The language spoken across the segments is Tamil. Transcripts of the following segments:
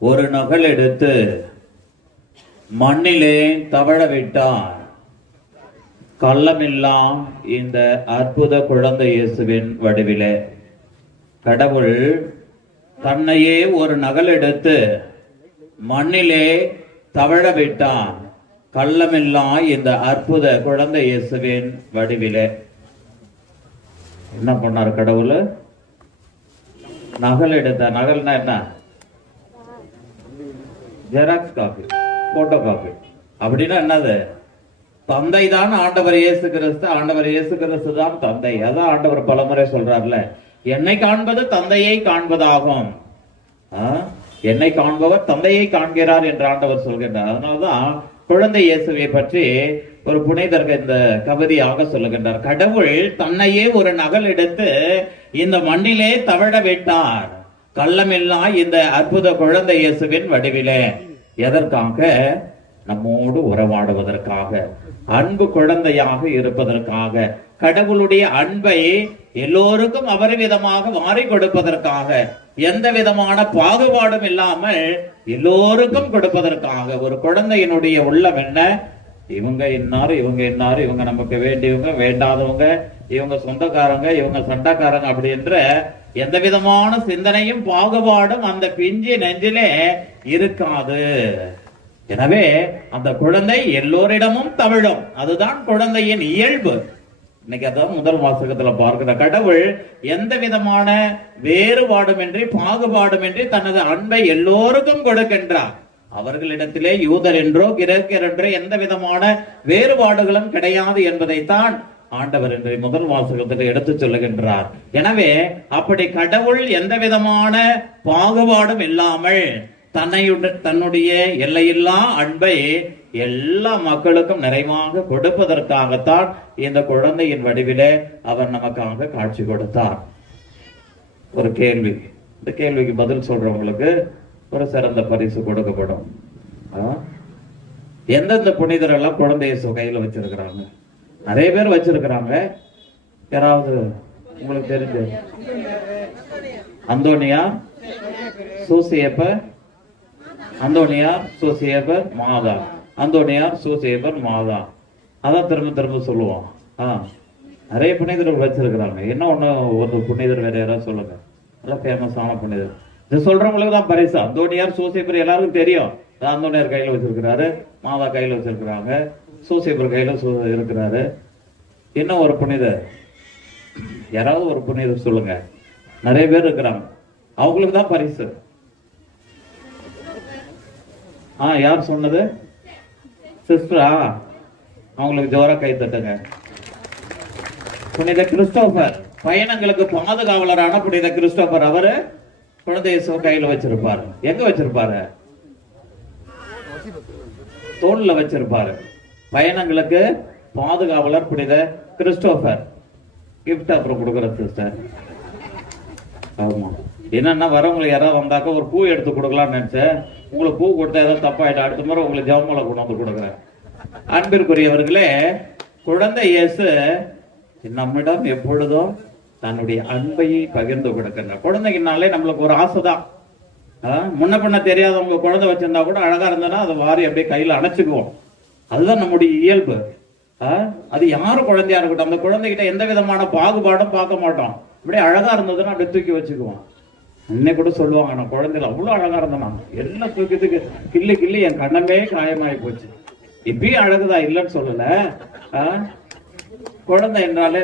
ஒரு நகல் எடுத்து மண்ணிலே தவழ விட்டார் கள்ளமில்லாம் இந்த அற்புத குழந்தை இயேசுவின் வடிவிலே. கடவுள் தன்னையே ஒரு நகல் எடுத்து மண்ணிலே தவழ விட்டான் கள்ளமில்லா இந்த அற்புத குழந்தை இயேசுவின் வடிவிலே. என்ன பண்ணார் கடவுள்? நகல் எடுத்த நகல்னா என்ன? ஜெராக்ஸ் காப்பி போட்டோ காப்பி அப்படின்னா என்னது? தந்தை தான் ஆண்டவர் இயேசு கிறிஸ்து ஆண்டவர் இயேசு கிறிஸ்து தான் தந்தை. அதான் ஆண்டவர் பலமுறை சொல்றாருல. என்னை காண்பது தந்தையை காண்பதாகும். ஆ? என்னை காண்பவர் தந்தையை காண்கிறார் என்று ஆண்டவர் சொல்கின்றார். அதனாலதான் குழந்தை இயேசுவை பற்றி ஒரு புனிதர் இந்த கவிதையாக சொல்லுகின்றார். கடவுள் தன்னையே ஒரு நகல் எடுத்து இந்த மண்ணிலே தவழ விட்டார். கள்ளமில்லா இந்த அற்புத குழந்தை இயேசுவின் வடிவிலே. எதற்காக? நம்மோடு உறவாடுவதற்காக அன்பு குழந்தையாக இருப்பதற்காக கடவுளுடைய அன்பை எல்லோருக்கும் அபரிவிதமாக மாறி கொடுப்பதற்காக எந்த விதமான பாகுபாடும் இல்லாமல் எல்லோருக்கும் கொடுப்பதற்காக. ஒரு குழந்தையினுடைய உள்ளம் என்ன? இவங்க இன்னாரு இவங்க இன்னாரு இவங்க நமக்கு வேண்டியவங்க வேண்டாதவங்க இவங்க சொந்தக்காரங்க இவங்க சண்டைக்காரங்க அப்படி என்ற எந்த விதமான சிந்தனையும் பாகுபாடும் அந்த பிஞ்சு நெஞ்சிலே இருக்காது. எனவே அந்த குழந்தை எல்லோரிடமும் தமிழும். அதுதான் குழந்தையின் இயல்பு. இன்னைக்கு அதான் முதல் வாசகத்துல பார்க்கிற கடவுள் எந்த விதமான வேறுபாடுமின்றி பாகுபாடுமின்றி தனது அன்பை எல்லோருக்கும் கொடுக்கின்றார். அவர்களிடத்திலே யூதர் என்றோ கிரேக்கர் என்றோ எந்த விதமான வேறுபாடுகளும் கிடையாது என்பதைத்தான் ஆண்டவர் என்று முதல் வாசகத்தில் எடுத்து சொல்லுகின்றார். எனவே அப்படி கடவுள் எந்த விதமான பாகுபாடும் இல்லாமல் தன்னையுடன் தன்னுடைய எல்லையில்லா அன்பை எல்லா மக்களுக்கும் நிறைவாக கொடுப்பதற்காகத்தான் இந்த குழந்தையின் வடிவிலே அவர் நமக்காக காட்சி கொடுத்தார். ஒரு கேள்வி. இந்த கேள்விக்கு பதில் சொல்றவங்களுக்கு ஒரு சிறந்த பரிசு கொடுக்கப்படும். எந்தெந்த புனிதர் எல்லாம் குழந்தைய கையில வச்சிருக்கிறாங்க? நிறைய பேர் வச்சிருக்கிறாங்க. யாராவது உங்களுக்கு தெரிஞ்சு? அந்தோனியா சூசியப்ப அந்தோனியார் சூசியப்பர் மாதா. அந்தோனியார் சூசியப்பர் மாதா. அதான் திரும்ப திரும்ப சொல்லுவோம். ஆ. நிறைய புனிதர்கள் வச்சிருக்கிறாங்க. என்ன ஒண்ணு ஒரு புனிதர் வேற யாராவது சொல்லுங்க? நல்லா ஃபேமஸான புனிதர். இது சொல்றவங்களுக்கு தான் பரிசு அந்தோனியார் சூசியப்பர் எல்லாருக்கும் தெரியும். அதான் அந்தோனியார் கையில வச்சிருக்கிறாரு மாதா கையில வச்சிருக்கிறாங்க சூசைபர் கையில இருக்கிறாரு. என்ன ஒரு புனிதர்? யாராவது ஒரு புனிதர் சொல்லுங்க. நிறைய பேர் இருக்கிறாங்க. அவங்களுக்கு தான் பரிசு. ஆ யார் சொன்னது? சிஸ்டரா? அவங்களுக்கு ஜோரா கை தட்டுங்க. புனித கிறிஸ்டோபர். பயணங்களுக்கு பாதுகாவலரான புனித கிறிஸ்டோபர். அவரு குழந்தை இயேசுவை கையில வச்சிருப்பாரு. எங்க வச்சிருப்பாரு? தோல்ல வச்சிருப்பாரு. பயணங்களுக்கு பாதுகாவலர் புனித கிறிஸ்டோபர். கிஃப்ட் அப்புறம் கொடுக்குற சிஸ்டர் ஆமா. என்னன்னா வரவங்களுக்கு யாராவது வந்தாக்க ஒரு பூ எடுத்து கொடுக்கலாம்னு நினைச்சேன் உங்களுக்கு பூ கொடுத்தா ஏதாவது தப்பாயிட்டா அடுத்த முறை உங்களுக்கு ஜவமலை கொண்டு வந்து கொடுக்குறேன். அன்பிற்குரியவர்களே குழந்தை இயேசு நம்மிடம் எப்பொழுதும் தன்னுடைய அன்பையை பகிர்ந்து கொடுக்கின்றார் குழந்தைக்குனாலே நம்மளுக்கு ஒரு ஆசைதான். ஆ, முன்ன பண்ண தெரியாதவங்க குழந்தை வச்சிருந்தா கூட அழகா இருந்தனா அதை வாரி அப்படியே கையில அணைச்சுக்குவோம். அதுதான் நம்முடைய இயல்பு. ஆ, அது யாரு குழந்தையா இருக்கட்டும் அந்த குழந்தைகிட்ட எந்த விதமான பாகுபாடும் பார்க்க மாட்டோம். அப்படியே அழகா இருந்ததுன்னா அப்படியே தூக்கி வச்சுக்குவோம். இன்னைக்கு கூட சொல்லுவாங்க நான் குழந்தைல அவ்வளவு அழகா இருந்தேன் எல்லாம் தூக்கி தூக்கி கிள்ளி கிள்ளி என் கண்ணமே காயமாயி போச்சு. இப்பயும் அழகுதான் இல்லைன்னு சொல்லல. ஆ? குழந்தை என்றாலே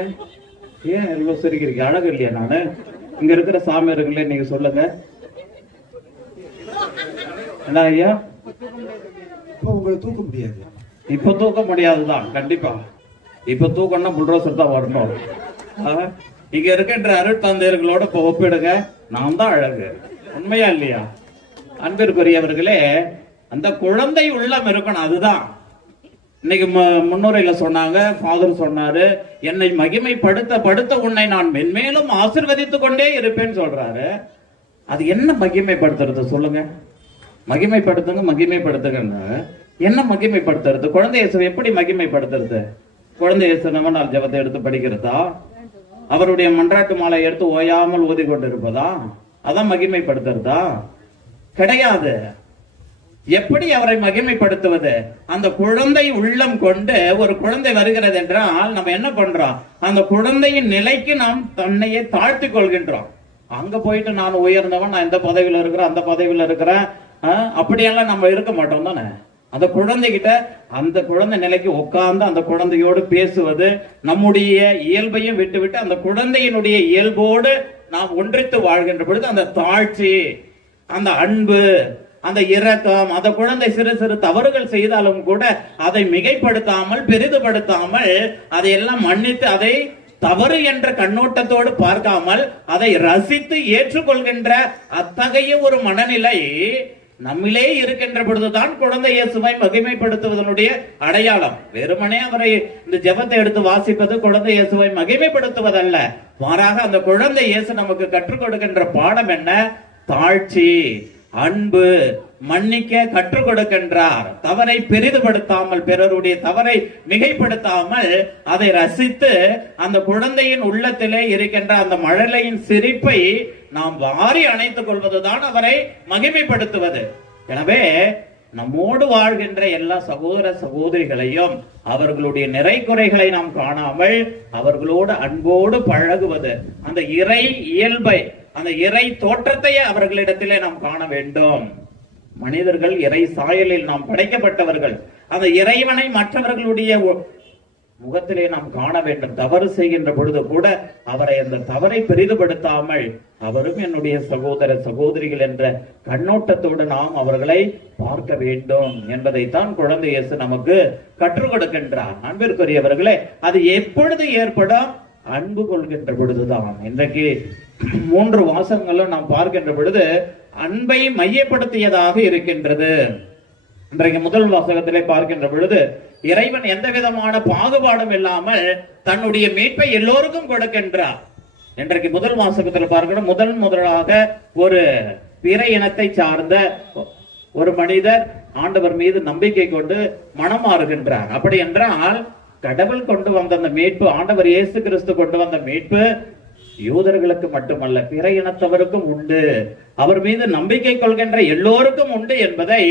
ஏன் இவ்வளவு சிரிக்கிறீங்க? அழகு இல்லையா நானு? இங்க இருக்கிற சாமியாருங்களே நீங்க சொல்லுங்க. என்ன ஐயா? இப்போ உங்களை தூக்க முடியாது. இப்ப தூக்க முடியாதுதான் கண்டிப்பா. இப்ப தூக்கம்னா புல்ரோசர் தான் வரணும்? இங்க இருக்கின்ற அருட்தந்தையர்களோட இப்ப ஒப்பிடுங்க. நான் தான் அழகு. உண்மையா இல்லையா? அன்பிற்குரியவர்களே அந்த குழந்தை உள்ளம் இருக்கணும் அதுதான். இன்னைக்கு மு- முன்னுரையில சொன்னாங்க ஃபாதர் சொன்னாரு என்னை மகிமைப்படுத்த படுத்த உன்னை நான் மென்மேலும் ஆசிர்வதித்துக் கொண்டே இருப்பேன்னு சொல்றாரு. அது என்ன மகிமைப்படுத்துறது சொல்லுங்க. மகிமைப்படுத்துங்க மகிமைப்படுத்துங்கன்னு. என்ன மகிமைப்படுத்துறது? குழந்தை இயேசுவை எப்படி மகிமைப்படுத்துறது? குழந்தை இயேசு நவநாள் ஜபத்தை ஜெபத்தை எடுத்து படிக்கிறதா? அவருடைய மன்றாட்டு மாலை எடுத்து ஓயாமல் ஓதி கொண்டிருப்பதா அதான் மகிமைப்படுத்துறதா? கிடையாது. எப்படி அவரை மகிமைப்படுத்துவது? அந்த குழந்தை உள்ளம் கொண்டு ஒரு குழந்தை வருகிறது என்றால் நம்ம என்ன பண்றோம்? அந்த குழந்தையின் நிலைக்கு நாம் தன்னையே தாழ்த்தி கொள்கின்றோம். அங்க போயிட்டு நான் உயர்ந்தவன் நான் இந்த பதவியில இருக்கிறேன் அந்த பதவியில இருக்கிறேன். அப்படியெல்லாம் நம்ம இருக்க மாட்டோம் தானே? அந்த குழந்தைகிட்ட அந்த குழந்தை நிலைக்கு உட்கார்ந்து அந்த குழந்தையோடு பேசுவது நம்முடைய இயல்பையும் விட்டுவிட்டு அந்த குழந்தையினுடைய இயல்போடு நாம் ஒன்றித்து வாழ்கின்ற பொழுது அந்த தாழ்ச்சி அந்த அன்பு அந்த இரக்கம் அந்த குழந்தை சிறு சிறு தவறுகள் செய்தாலும் கூட அதை மிகைப்படுத்தாமல் பெரிதுபடுத்தாமல் அதையெல்லாம் மன்னித்து அதை தவறு என்ற கண்ணோட்டத்தோடு பார்க்காமல் அதை ரசித்து ஏற்றுக்கொள்கின்ற அத்தகைய ஒரு மனநிலை நம்மிலே இருக்கின்ற பொழுதுதான் குழந்தை இயேசுவை மகிமைப்படுத்துவதனுடைய அடையாளம். வெறுமனே அவரை இந்த ஜெபத்தை எடுத்து வாசிப்பது குழந்தை இயேசுவை மகிமைப்படுத்துவதல்ல. மாறாக அந்த குழந்தை இயேசு நமக்கு கற்றுக் கொடுக்கின்ற பாடம் என்ன? தாழ்ச்சி. அன்பு மன்னிக்க கற்றுக் கொடுக்கின்றார். தவறை பெரிதுபடுத்தாமல் பிறருடைய தவறை மிகைப்படுத்தாமல் அதை ரசித்து அந்த குழந்தையின் உள்ளத்திலே இருக்கின்ற அந்த மழலையின் சிரிப்பை நாம் வாரி அணைத்துக் கொள்வதுதான் அவரை மகிமைப்படுத்துவது. எனவே நம்மோடு வாழ்கின்ற எல்லா சகோதர சகோதரிகளையும் அவர்களுடைய நிறை குறைகளை நாம் காணாமல் அவர்களோடு அன்போடு பழகுவது அந்த இறை இயல்பை அந்த இறை தோற்றத்தையே அவர்களிடத்திலே நாம் காண வேண்டும். மனிதர்கள் இறை சாயலில் நாம் படைக்கப்பட்டவர்கள். அந்த இறைவனை மற்றவர்களுடைய முகத்திலே நாம் காண வேண்டும். தவறு செய்கின்ற பொழுது கூட அவரை அந்த தவறை பெரிதுபடுத்தாமல் அவரும் என்னுடைய சகோதர சகோதரிகள் என்ற கண்ணோட்டத்தோடு நாம் அவர்களை பார்க்க வேண்டும் என்பதைத்தான் குழந்தை இயேசு நமக்கு கற்றுக் கொடுக்கின்றார். அன்பிற்குரியவர்களே அது எப்பொழுது ஏற்படும்? அன்பு கொள்கின்ற பொழுதுதான். இன்றைக்கு மூன்று வாசகங்களும் நாம் பார்க்கின்ற பொழுது அன்பை மையப்படுத்தியதாக இருக்கின்றது. இன்றைக்கு முதல் வாசகத்திலே பார்க்கின்ற பொழுது இறைவன் எந்த விதமான பாகுபாடும் இல்லாமல் தன்னுடைய மீட்பை எல்லோருக்கும் கொடுக்கின்றார். இன்றைக்கு முதல் வாசகத்தில் பார்க்கணும் முதல் முதலாக ஒரு பிற இனத்தை சார்ந்த ஒரு மனிதர் ஆண்டவர் மீது நம்பிக்கை கொண்டு மனம் மாறுகின்றார். அப்படி என்றால் கடவுள் கொண்டு வந்த அந்த மீட்பு ஆண்டவர் இயேசு கிறிஸ்து கொண்டு வந்த மீட்பு யூதர்களுக்கு மட்டுமல்ல பிற இனத்தவருக்கும் உண்டு. அவர் மீது நம்பிக்கை கொள்கின்ற எல்லோருக்கும் உண்டு என்பதை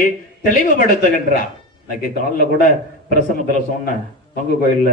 தெளிவுபடுத்துகின்றார். இன்னைக்கு காலில் கூட பிரசங்கத்துல சொன்ன பங்கு கோயில்ல